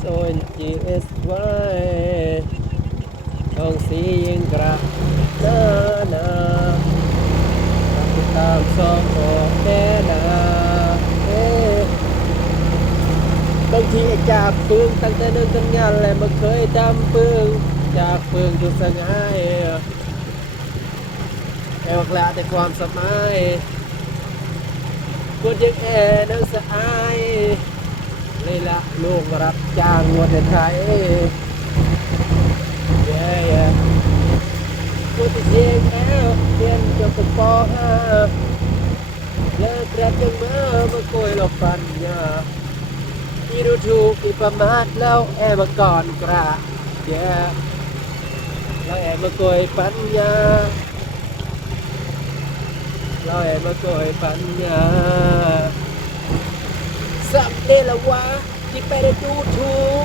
SONGSY ช่องสียิงกระนานาติดตามช่องโอแดนาบางทีจากปึงตั้งแต่เดินกันงานแหละมาเคยดำปึงจากปึงอยู่สงายแอวกละแต่ความสมัยกดยังแอนังสะอายเลยละลูกรับจ้างวัดไทยเย้กูติดเองแล้วเรียนจบป .5 เลิกเรียนยังมาโกยหลบปัญญาที่ดูถูกที่ประมาทแล้วแอบมาก่อนกระเย้แล้วแอบมาโกยปัญญาเราแอบมาโกยปัญญาสัมเดลวะที่ไปได้ดูถูก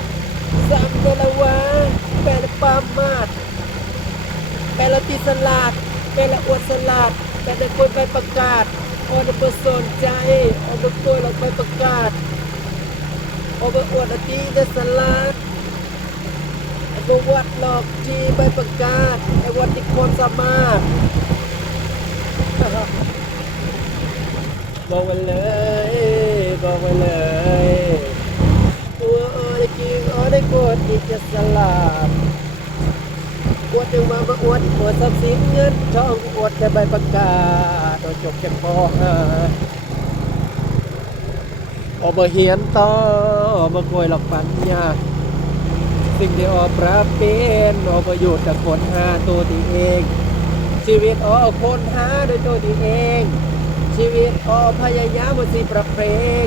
สัมเดลวะไปได้ประมาทไปละติสลัดไปละอวดสลัดไปได้โกยไปประกาศโอ้ได้สนใจโอ้ได้โกยเราไปประกาศโอ้ได้อวดตีได้สลัดไอ้พวกวัดหลอกจีไปประกาศไอ้วัดที่คนสามารถบอกไปเลยบอกไปเลยตัวได้จริงได้โกดที่จะสลัดอวดถึงมาอวดทรัพย์สินเงินทองอวดแต่ใบประกาศโดยจบแค่ป .5 ออกมาเหียนต่อมาโกยหลักปัญญาสิ่งที่ออกประเป็นออกมาอยู่แต่คนหาตัวตีเองชีวิตออกคนหาโดยตัวตีเองชีวิตออกพยายามมาสิประเพลง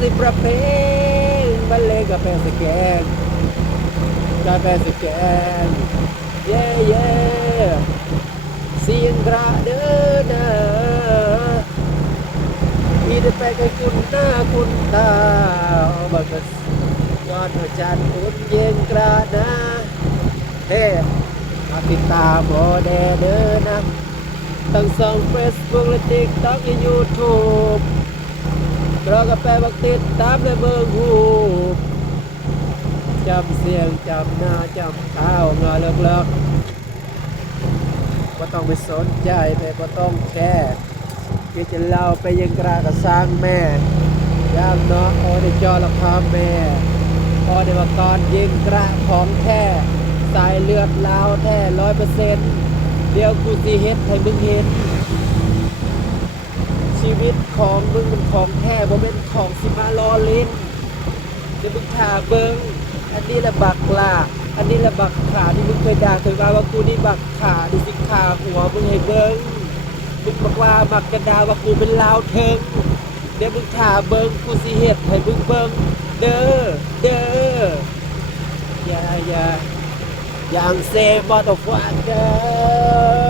สิประเพลงบรรเลงกับแปลสแกนกับแปลสแกนเย่เย่เสียงกระเดินนะมีแต่แปลกคุณหน้าคุณตาบักยอดหัวจันทร์คุณเย็นกระนะเฮ้มาติดตามโมเดลเดินนะทั้งสองเฟซบุ๊กและติ๊กต็อกและยูทูบเราก็แปลบักติดตามในเมืองหูจำเสียงจำหน้าจำข้าวงาเลิกก็ต้องไปสนใจไปก็ต้องแค่ที่จะเล่าไปยังกระกับสร้างแม่ย่างเนาะได้จอละพาแม่ได้มาตอนยิงกระของแท้สายเลือดลาวแท้100%เดี๋ยวกูสิเฮ็ดให้มึงเห็นชีวิตของมึงมันของแท้บ่แม่นของสิมาล้อเล่นเดี๋ยวมึงถ่าเบิ่งอันนี้ละบักลาอันนี้ละบักขาที่มึงเคยด่าเคยว่ากูนี่บักขาดิสิขาหัวมึงให้เบิ่งมึงบอกว่ามักกระดาว่ากูเป็นลาวเทิงเดี๋ยวมึงถ่าเบิ่งกูสิเฮ็ดให้มึงเบิ่งเด้ออย่าอย่างเซฟบอตฟันเด้อ